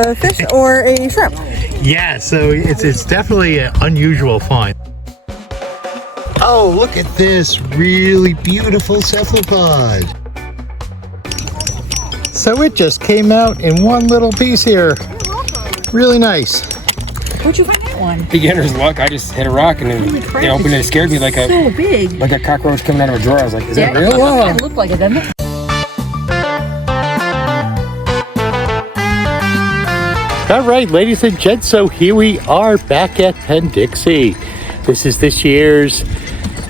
a fish or a shrimp. Yeah, so it's definitely an unusual find. Oh, look at this really beautiful cephalopod. So it just came out in one little piece here. Really nice. Where'd you find that one? Beginner's luck. I just hit a rock and then it opened and it scared me like so big. Like a cockroach coming out of a drawer. I was like, is that real? It looked like it, didn't it? All right, ladies and gents, so here we are back at Penn Dixie. This is this year's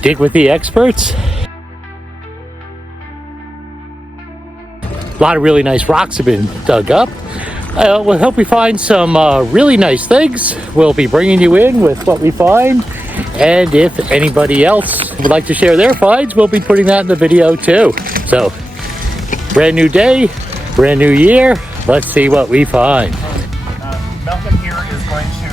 Dig with the Experts. A lot of really nice rocks have been dug up. We'll hope we find some really nice things. We'll be bringing you in with what we find. And if anybody else would like to share their finds, we'll be putting that in the video too. So, brand new day, brand new year. Let's see what we find. Malcolm here is going to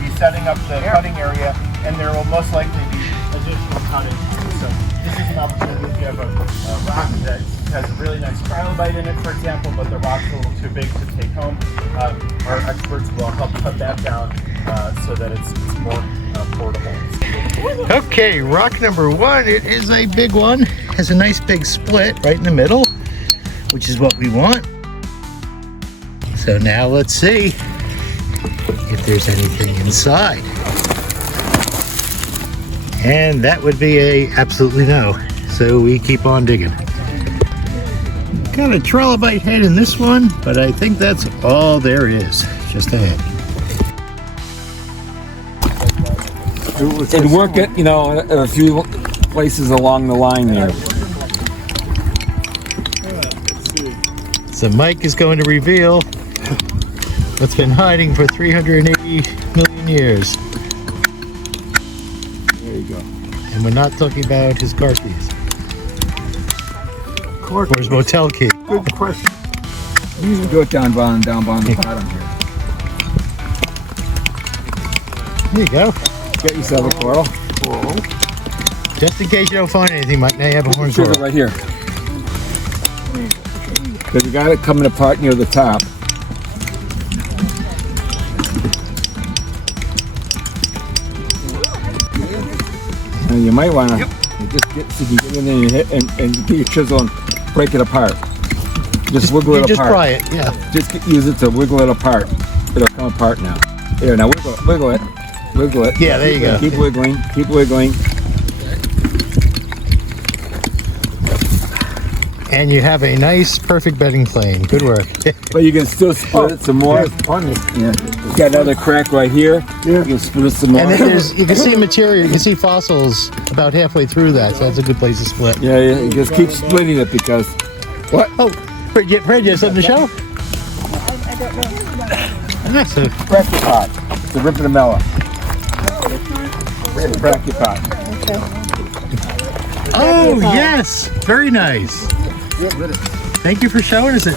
be setting up the cutting area, and there will most likely be additional cutting. So this is an opportunity if you have a rock that has a really nice trilobite in it, for example, but the rock's a little too big to take home. Our experts will help cut that down so that it's more portable. Okay, rock number one. It is a big one. Has a nice big split right in the middle, which is what we want. So now let's see if there's anything inside. And that would be a absolutely no. So we keep on digging. Got a trilobite head in this one, but I think that's all there is. Just a head. And work it, you know, a few places along the line there. So Mike is going to reveal what's been hiding for 380 million years. There you go. And we're not talking about his car keys. Or his motel key. Good question. We usually do it down by the bottom here. There you go. Get yourself a coral. Just in case you don't find anything, Mike, now you have a horn Sugar coral. right here. Because you got it coming apart near the top. And you might want to just get in there and hit and get your chisel and break it apart. Just wiggle it apart. Just pry it, yeah. Just use it to wiggle it apart. It'll come apart now. Here, now wiggle it. Wiggle it. Yeah, there you go. Keep wiggling. Keep wiggling. And you have a nice, perfect bedding plane. Good work. But you can still split it some more. Yeah. Got another crack right here. You can split it some more. And then you can see material, you can see fossils about halfway through that, so that's a good place to split. Yeah, you just keep splitting it because... What? Oh, Fred, you have something to show? I don't know. So, Brachypod. It's the Ripidamella. Brachypod. oh, yes. Very nice. Thank you for showing us it.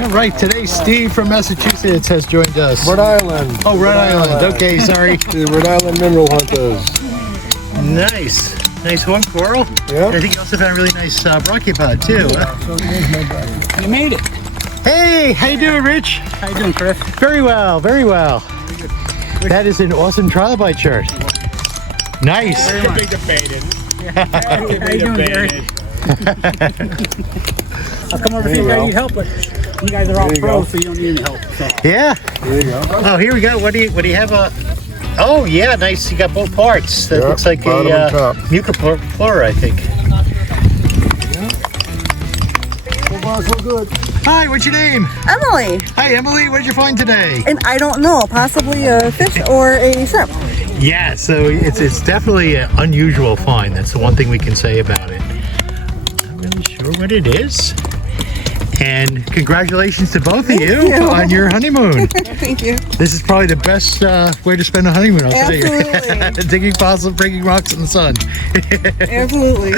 All right, today Steve from Massachusetts has joined us. Rhode Island. Oh, Rhode Island. Okay, sorry. The Rhode Island mineral hunters. Nice. Nice horn coral. Yeah. I think you also found a really nice brachypod too. You made it. Hey, how you doing, Rich? How you doing, Chris? Very well, very well. That is an awesome trilobite shirt. Nice. Very big debated. How you doing, Gary? I'll come over here and need help, but you guys are all pros, so you don't need any help. So. Yeah. There you go. Oh, here we go. What do you have? Oh, yeah, nice. You got both parts. That looks like bottom and top. muciflora, I think. So far, so good. Hi, what's your name? Emily, Hi, Emily. What did you find today? and I don't know, possibly a fish or a shrimp. Yeah, so it's definitely an unusual find. That's the one thing we can say about it. Not really sure what it is. And congratulations to both of you on your honeymoon. Thank you. This is probably the best way to spend a honeymoon, I'll tell you. Absolutely. Digging fossils, breaking rocks in the sun. Absolutely.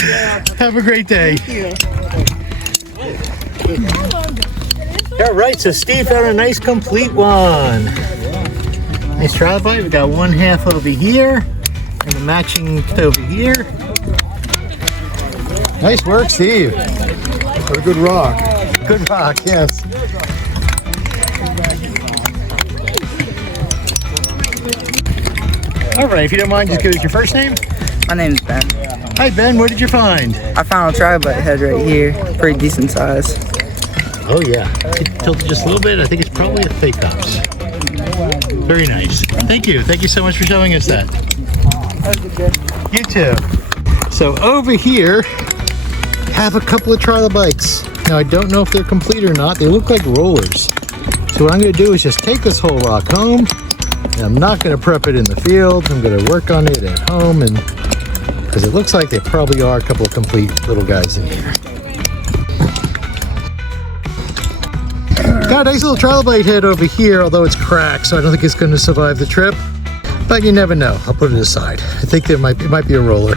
Have a great day. Thank you. All right, so Steve found a nice complete one. Nice trilobite. We got one half over here and the matching over here. Nice work, Steve. What a good rock. Good rock, yes. All right, if you don't mind, just give us your first name. My name's Ben. Hi, Ben. What did you find? I found a trilobite head right here. Pretty decent size. Oh yeah, tilt it just a little bit. I think it's probably a fake ops. Very nice. Thank you. Thank you so much for showing us that. You too. So over here, have a couple of trilobites. Now I don't know if they're complete or not. They look like rollers. So what I'm going to do is just take this whole rock home. And I'm not going to prep it in the field. I'm going to work on it at home, and because it looks like there probably are a couple of complete little guys in here. Got a nice little trilobite head over here, although it's cracked, so I don't think it's going to survive the trip. But you never know. I'll put it aside. I think it might be a roller.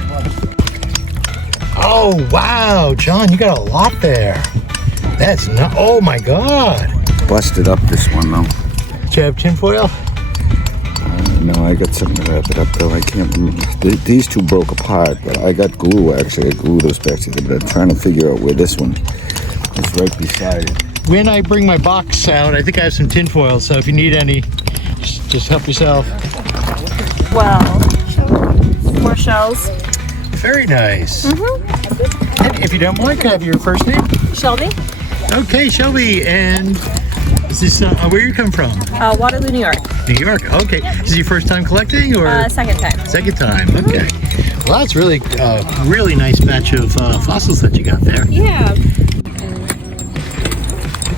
Oh wow, John, you got a lot there. That's not. Oh my God. Busted up this one though. Do you have tinfoil? No, I got something to wrap it up though. I can't remember. These two broke apart, but I got glue actually. I glued those back together, but I'm trying to figure out where this one is right beside it. When I bring my box out, I think I have some tinfoil, so if you need any, just help yourself. Well, more shells. Very nice. And if you don't mind, can I have your first name? Shelby, Okay, Shelby, and is this, where you come from? Waterloo, New York. New York, okay. Is it your first time collecting, or? Second time. Second time, okay. Well, that's really, really nice batch of fossils that you got there. Yeah.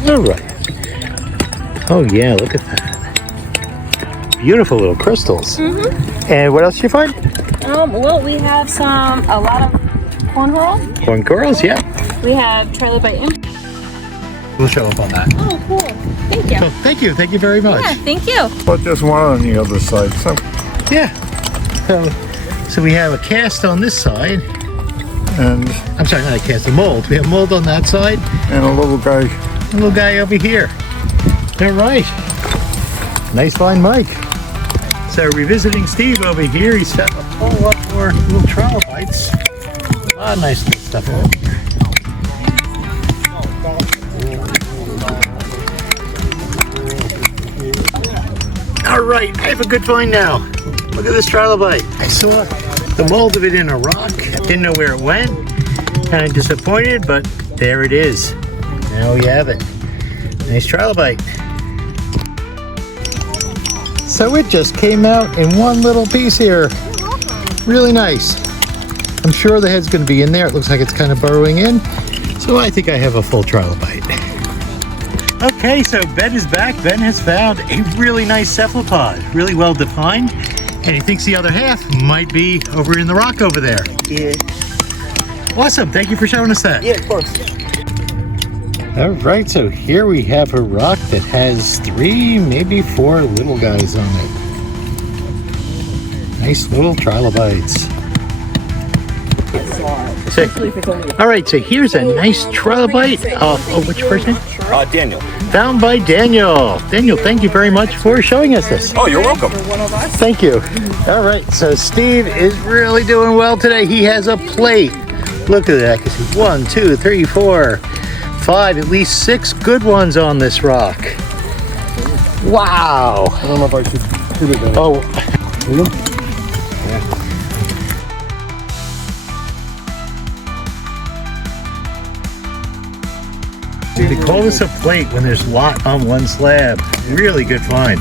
All right. Oh yeah, look at that. Beautiful little crystals. And what else did you find? Well, we have a lot of cornhole. Corn corals, yeah. We have trilobite imp. We'll show up on that. Oh, cool. Thank you. So thank you very much. Yeah, thank you. But there's one on the other side. So Yeah. So we have a cast on this side. and I'm sorry, not a cast, a mold. We have mold on that side. a little guy. A little guy over here. All right. Nice find, Mike. So revisiting Steve over here, he's found a whole lot more little trilobites. A lot of nice little stuff over here. All right, I have a good find now. Look at this trilobite. I saw the mold of it in a rock. Didn't know where it went. Kind of disappointed, but there it is. Now we have it. Nice trilobite. So it just came out in one little piece here. Really nice. I'm sure the head's going to be in there. It looks like it's kind of burrowing in. So I think I have a full trilobite. Okay, so Ben is back. Ben has found a really nice cephalopod. Really well defined. And he thinks the other half might be over in the rock over there. Yeah. Awesome. Thank you for showing us that. Yeah, of course. All right, so here we have a rock that has 3, maybe 4 little guys on it. Nice little trilobites. All right, so here's a nice trilobite. What's your first name? Daniel. Found by Daniel. Daniel, thank you very much for showing us this. Oh, you're welcome. Thank you. All right, so Steve is really doing well today. He has a plate. Look at that. I can see 1, 2, 3, 4, 5, at least 6 good ones on this rock. Wow. I don't know if I should hit it. Oh. They call this a plate when there's a lot on one slab. Really good find.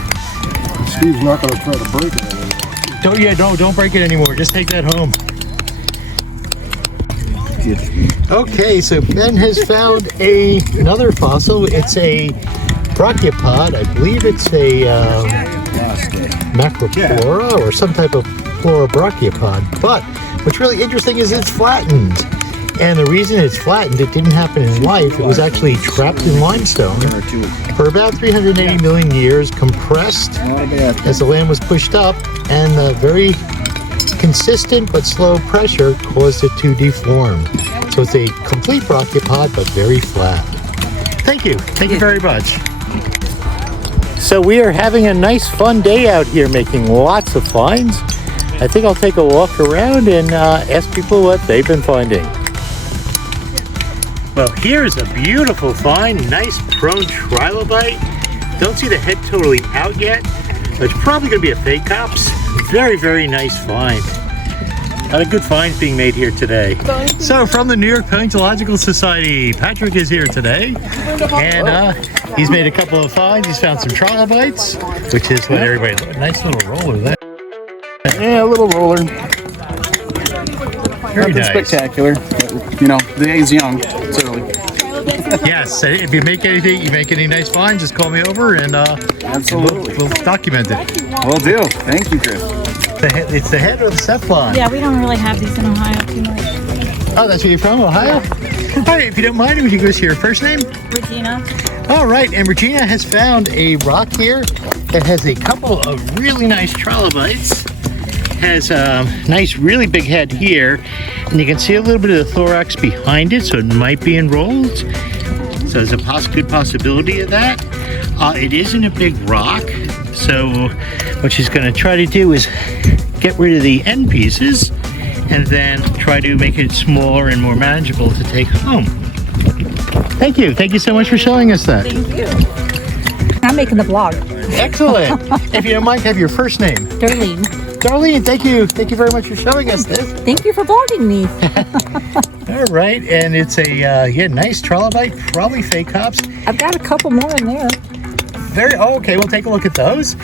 Steve's not going to try to break it anymore. Don't break it anymore. Just take that home. Okay, so Ben has found another fossil. It's a brachiopod. I believe it's a macropora or some type of pleurobrachiopod. But what's really interesting is it's flattened. And the reason it's flattened, it didn't happen in life. It was actually trapped in limestone for about 380 million years, compressed as the land was pushed up, and the very consistent but slow pressure caused it to deform. So it's a complete brachiopod, but very flat. Thank you. Thank you very much. So we are having a nice fun day out here, making lots of finds. I think I'll take a walk around and ask people what they've been finding. Well, here's a beautiful find, nice prone trilobite. Don't see the head totally out yet, but it's probably going to be a fake cops. Very, very nice find. A lot of good finds being made here today. So from the New York Paleontological Society, Patrick is here today. And he's made a couple of finds. He's found some trilobites, which is what everybody, nice little roller there. Yeah, a little roller. Very Nothing nice. spectacular. But, you know, the day's young. It's early. Yes, if you make any nice finds, just call me over and Absolutely. we'll document it. Will do. Thank you, Chris. It's the head of the cephalon. Yeah, we don't really have these in Ohio too much. Oh, that's where you're from, Ohio? All right, if you don't mind, would you give us your first name? Regina. All right, and Regina has found a rock here that has a couple of really nice trilobites. Has a nice, really big head here, and you can see a little bit of the thorax behind it, so it might be enrolled. So there's a good possibility of that. It isn't a big rock, so what she's going to try to do is get rid of the end pieces and then try to make it smaller and more manageable to take home. Thank you. Thank you so much for showing us that. Thank you. I'm making the vlog. Excellent. If you don't mind, have your first name. Darlene. Darlene, thank you. Thank you very much for showing us this. Thank you for vlogging me. All right, and it's a nice trilobite, probably fake cops. I've got a couple more in there. Okay, we'll take a look at those.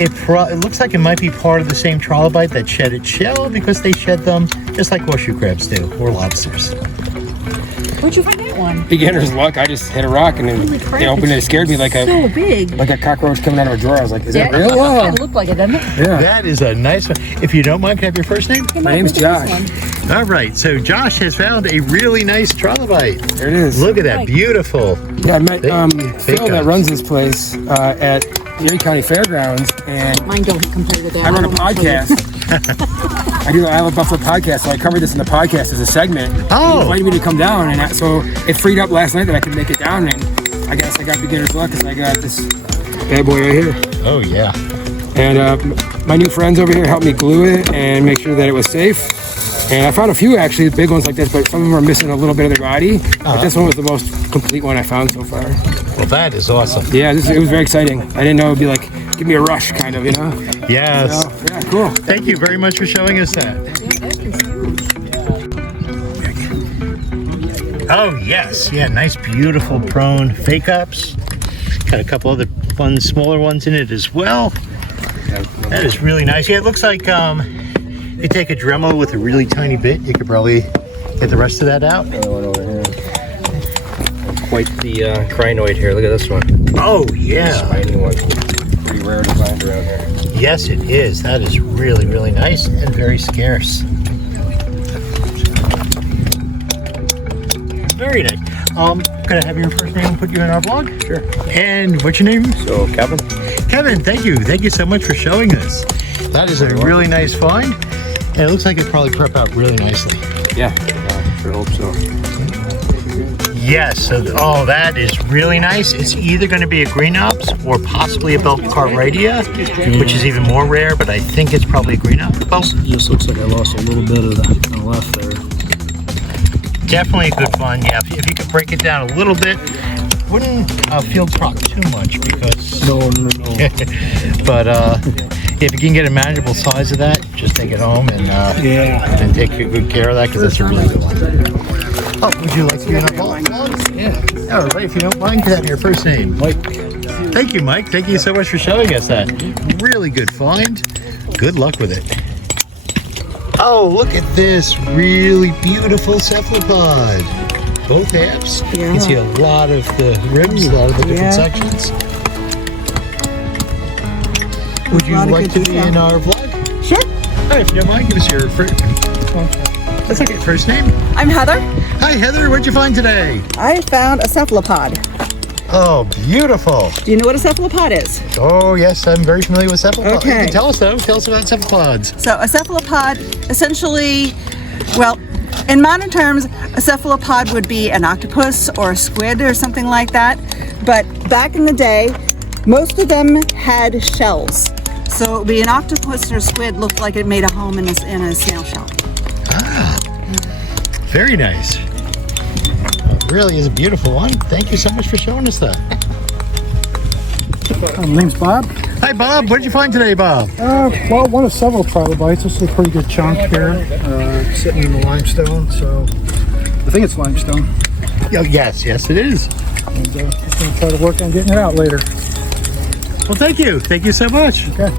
It looks like it might be part of the same trilobite that shed its shell, because they shed them just like horseshoe crabs do, or lobsters. Where'd you find that one? Beginner's luck. I just hit a rock and then crap, it opened and it scared me like So big. a cockroach coming out of a drawer. I was like, is that real? It looked like it, doesn't it? Yeah. That is a nice one. If you don't mind, can I have your first name? My name's Josh. All right, so Josh has found a really nice trilobite. There it is. Look at that, beautiful. Yeah, I met Fake Phil that cops. runs this place at Erie County Fairgrounds, and Mine don't compare to that. I run a podcast. I do the I Love Buffalo podcast, so I covered this in the podcast as a segment. Oh. He invited me to come down, and so it freed up last night that I could make it down, and I guess I got beginner's luck because I got this bad boy right here. Oh, yeah. And my new friends over here helped me glue it and make sure that it was safe. And I found a few actually big ones like this, but some of them are missing a little bit of their body. But this one was the most complete one I found so far. Well, that is awesome. Yeah, it was very exciting. I didn't know it would be like, give me a rush kind of, you know? Yes. So, yeah, cool. Thank you very much for showing us that. Oh, yes. Yeah, nice, beautiful prone fake ups. Got a couple other fun, smaller ones in it as well. That is really nice. Yeah, it looks like you take a Dremel with a really tiny bit. You could probably get the rest of that out. Another one over here. Quite the crinoid here. Look at this one. Oh, yeah. Spiny one. Pretty rare to find around here. Yes, it is. That is really, really nice and very scarce. Very nice. Could I have your first name and put you in our blog? Sure. And what's your name? So, Kevin. Kevin, thank you. Thank you so much for showing us. That is a really nice find. And it looks like it'd probably prep out really nicely. Yeah. Sure hope so. Yes, so that is really nice. It's either going to be a green ops or possibly a belt carradia, which is even more rare, but I think it's probably a green ops. Just looks like I lost a little bit of the left there. Definitely a good find, yeah. If you could break it down a little bit, wouldn't feel proc too much because... No. But if you can get a manageable size of that, just take it home and take good care of that, because that's a really good one. Oh, would you like to be in our blog? Yeah. All right, if you don't mind, can I have your first name? Mike. Thank you, Mike. Thank you so much for showing us that. Really good find. Good luck with it. Oh, look at this really beautiful cephalopod. Both halves. You can see a lot of the ribs, a lot of the different sections. Would you like to be in our vlog? Sure. All right, if you don't mind, give us your first. That's like your first name. I'm Heather. Hi, Heather. What'd you find today? I found a cephalopod. Oh, beautiful. Do you know what a cephalopod is? Oh, yes, I'm very familiar with cephalopods. Okay. You can tell us, though. Tell us about cephalopods. So a cephalopod, essentially, well, in modern terms, a cephalopod would be an octopus or a squid or something like that. But back in the day, most of them had shells. So it would be an octopus or squid looked like it made a home in a snail shell. Ah, very nice. It really is a beautiful one. Thank you so much for showing us that. Name's Bob. Hi, Bob. What did you find today, Bob? Well, one of several trilobites. This is a pretty good chunk here, sitting in the limestone. So I think it's limestone. Oh, yes, it is. And just going to try to work on getting it out later. Well, thank you. Thank you so much. Okay.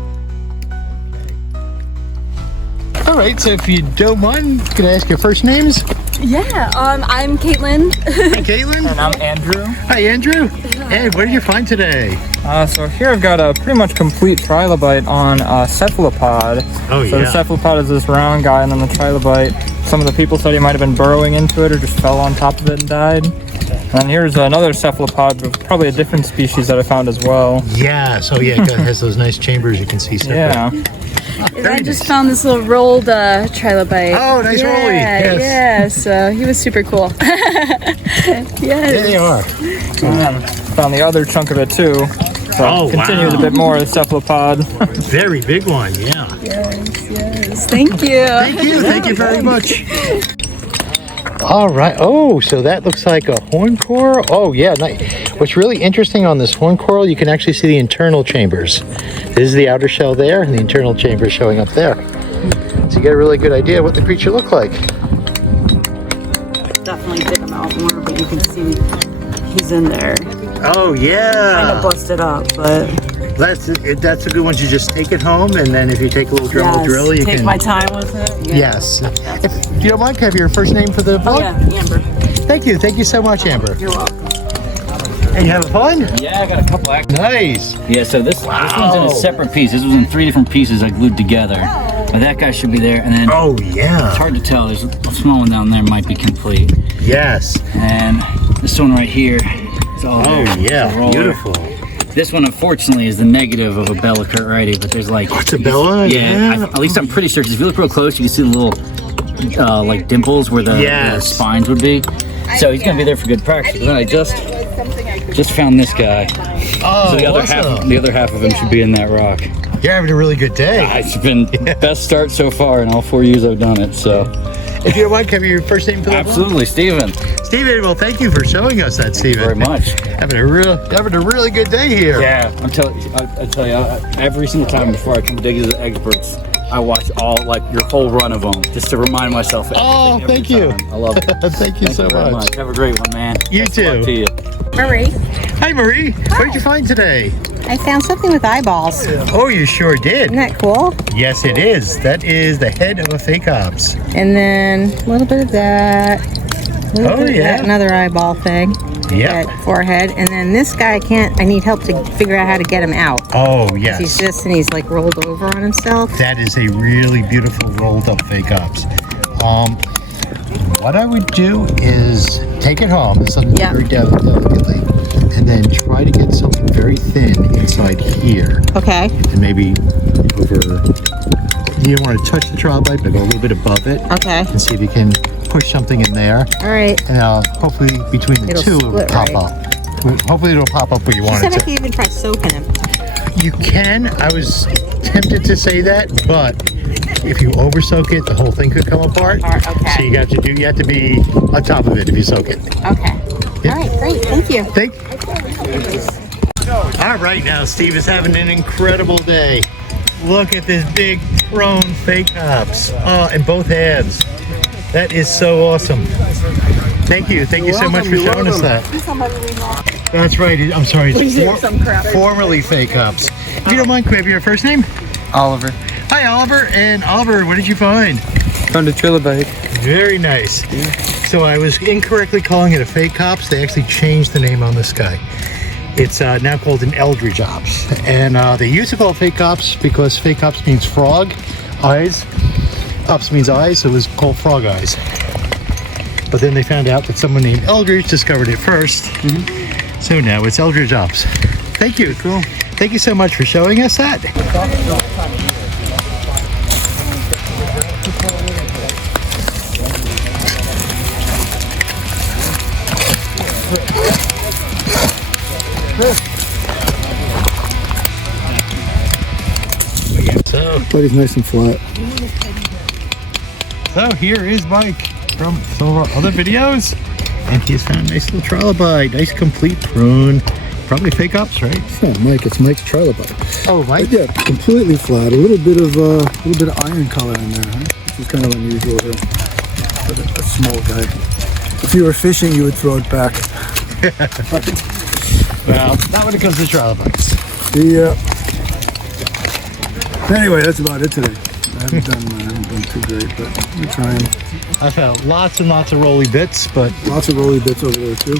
All right, so if you don't mind, can I ask your first names? Yeah, I'm Caitlin. Hey, Caitlin. And I'm Andrew. Hi, Andrew. Hey, what did you find today? So here I've got a pretty much complete trilobite on a cephalopod. Oh, So the cephalopod is this round guy, and then the trilobite, some of the people said he might have been burrowing into it or just fell on top of it and died. And here's another cephalopod, but probably a different species that I found as well. Yes. Oh, yeah, it has those nice chambers you can see separate. Yeah. I just found this little rolled trilobite. Oh, nice rolly. Yes. Yeah, so he was super cool. Yes. There they are. And then found the other chunk of it too. So continued a bit more of the cephalopod. Very big one, yeah. Yes. Thank you. Thank you very much. All right. Oh, so that looks like a horn coral. Oh, yeah. What's really interesting on this horn coral, you can actually see the internal chambers. This is the outer shell there, and the internal chamber showing up there. So you get a really good idea of what the creature looked like. Definitely dig him out more, but you can see he's in there. Oh, yeah. Kind of busted up, but That's a good one to just take it home, and then if you take a little Dremel drill, you take can. my time with it. Yeah. Yes. If you don't mind, can I have your first name for the Oh vlog? yeah, Amber. Thank you. Thank you so much, Amber. You're welcome. And you having fun? Yeah, I got a couple actually. Nice. Yeah, so this one's in a separate piece. This was in 3 different pieces I glued together. But that guy should be there, and then Oh, yeah. it's hard to tell. There's a small one down there might be complete. Yes. And this one right here is all Oh, there. yeah. It's a roller. Beautiful. This one, unfortunately, is the negative of a Bella Curtidae, but there's like... It's a Bella? Yeah, at least I'm pretty sure, because if you look real close, you can see the little, like, dimples where the spines would be. So he's going to be there for good practice. But then I just found this guy. Oh, So the awesome. other half of him should be in that rock. You're having a really good day. It's been best start so far in all 4 years I've done it, so... If you don't mind, can I have your first name for the Absolutely, Steven. Steven, well, thank you for showing us that, Steven. Very much. Having a really good day here. Yeah, I tell you, every single time before I come dig the experts, I watch your whole run of them just to remind myself. Oh, thank you. I love it. Thank you so very much. Have a great one, man. You Best of luck too. to you. Marie, Hi, Marie. What did you find today? I found something with eyeballs. Oh, you sure did. Isn't that cool? Yes, it is. That is the head of a fake ops. And then a little bit of that. Oh, yeah. Another eyeball thing. Yeah. That forehead. And then this guy I need help to figure out how to get him out. Oh, yes. He's like rolled over on himself. That is a really beautiful rolled up fake ops. What I would do is take it home, very delicately, and then try to get something very thin inside here. Okay. And maybe over, you don't want to touch the trilobite, but go a little bit above it. Okay. And see if you can push something in there. All right. And hopefully between the two, it'll split, pop right? up. Hopefully it'll pop up where you want She it said I to. could even try soaking him. You can. I was tempted to say that, but if you over soak it, the whole thing could come apart. Okay. So you have to be on top of it if you soak it. Okay. Yeah. All right, great. Thank you. All right, now Steve is having an incredible day. Look at this big prone fake hops. Oh, in both hands. That is so awesome. Thank you so much for showing us that. That's right. I'm sorry. It's formerly fake hops. If you don't mind, can I have your first name? Oliver. Hi, Oliver. And Oliver, what did you find? Found a trilobite. Very nice. So I was incorrectly calling it a fake hops. They actually changed the name on this guy. It's now called an eldridge ops. And they used to call it fake ops because fake ops means frog, eyes. Ops means eyes, so it was called frog eyes. But then they found out that someone named Eldridge discovered it first. So now it's eldridge ops. Thank you. Cool. Thank you so much for showing us that. So, Body's nice and flat. So here is Mike from some of our other videos, and he's found a nice little trilobite, nice complete prune, probably fake ups, right? It's not Mike, it's Mike's Trilobites. Oh, Mike? Yeah, completely flat. A little bit of iron color in there, huh? Which is kind of unusual here for a small guy. If you were fishing, you would throw it back. Well, not when it comes to Trilobites. Anyway, that's about it today. I haven't done too great, but we're trying. I found lots and lots of rolly bits, but lots of rolly bits over there too.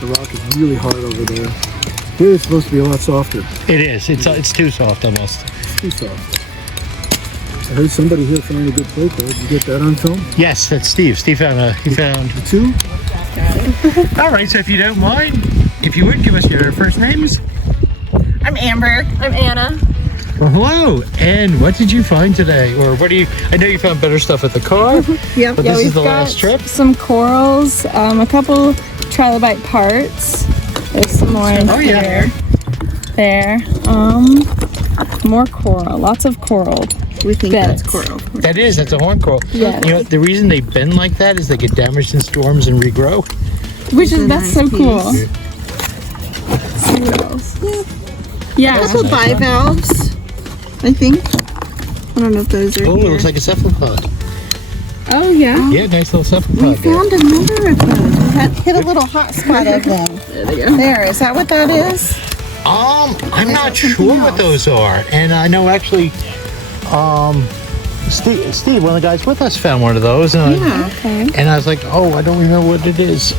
The rock is really hard over there. Here it's supposed to be a lot softer. it is. It's too soft almost. It's too soft. I heard somebody here found a good poker. Did you get that on film? Yes, that's Steve. Steve found the two. All right, so if you don't mind, if you would give us your first names. I'm Amber. I'm Anna. Well, hello. And what did you find today? Or what do you? I know you found better stuff at the car. Yep. But this is the last trip. Some corals, a couple trilobite parts. There's some more in here. There. More coral. Lots of coral. We think that's coral. That's a horn coral. Yeah. You know, the reason they bend like that is they get damaged in storms and regrow. That's so cool. See what else? Yeah. Also bivalves, I think. I don't know if those are Oh, it here. looks like a cephalopod. Oh yeah. Yeah, nice little cephalopod. We found another of those. We had hit a little hot spot of them. There they go. There, is that what that is? I'm not sure what those are, and I know actually, Steve, one of the guys with us, found one of those, and I was like, oh, I don't remember what it is.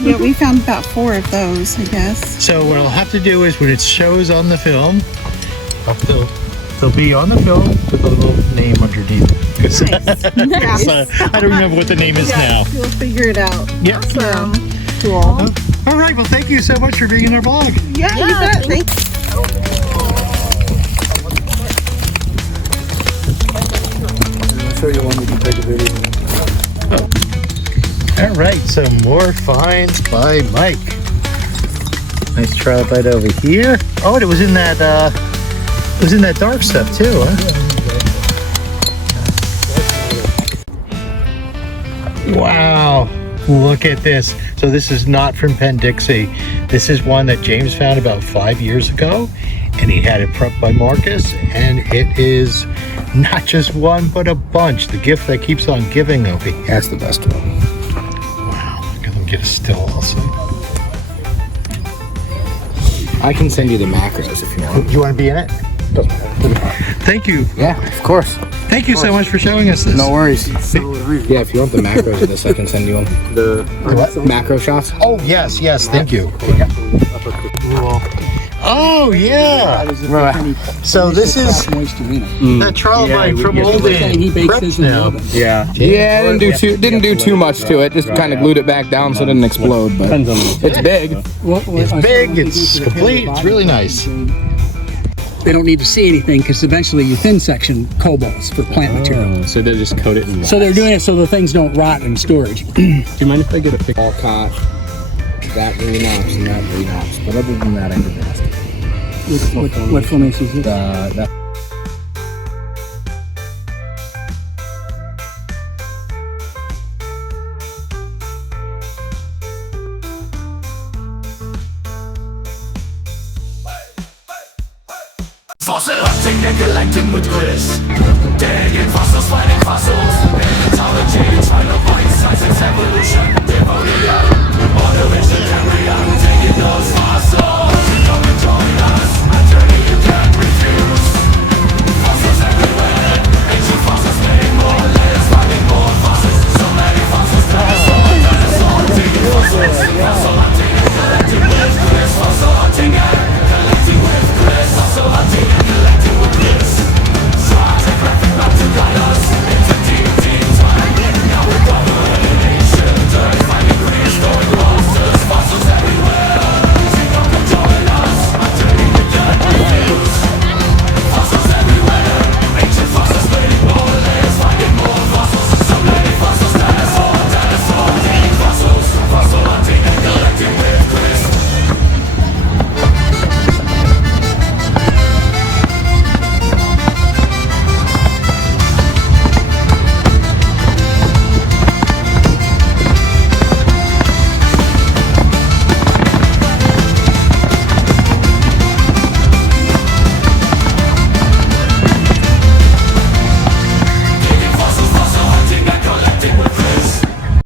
Yeah, we found about 4 of those, I guess. So what I'll have to do is when it shows on the film, they'll be on the film with a little name underneath. Nice. So I don't remember what the name is now. We'll figure it out. Yep. Cool. All right. Well, thank you so much for being in our vlog. Yeah, you bet. Thanks. I'll show you one we can take a video. All right. So more finds by Mike. Nice trilobite over here. Oh, and it was in that dark stuff too, huh? Wow. Look at this. So this is not from Penn Dixie. This is one that James found about 5 years ago, and he had it prepped by Marcus, and it is not just one, but a bunch. The gift that keeps on giving over here. That's the best one. Wow. Look at them get a still also. I can send you the macros if you want. Do you want to be in it? Thank you. Yeah, of course. Thank you so much for showing us this. No worries. Yeah, if you want the macros of this, I can send you them. The what? Macro shots? Oh, yes, thank you. Oh, yeah. So this is that trilobite from Olden. Prepped now. Yeah, didn't do too much to it. Just kind of glued it back down so it didn't explode. But it's big. It's big. It's complete. It's really nice. They don't need to see anything because eventually you thin section cobalts for plant material. So they just coat it in wax. So they're doing it so the things don't rot in storage. Do you mind if I get a pic? All caught. That really knocks and that really knocks. But other than that, I did the rest. What formation is it? That Fossil hunting der Gelenkten mit Riss. Der jeden Fassers meine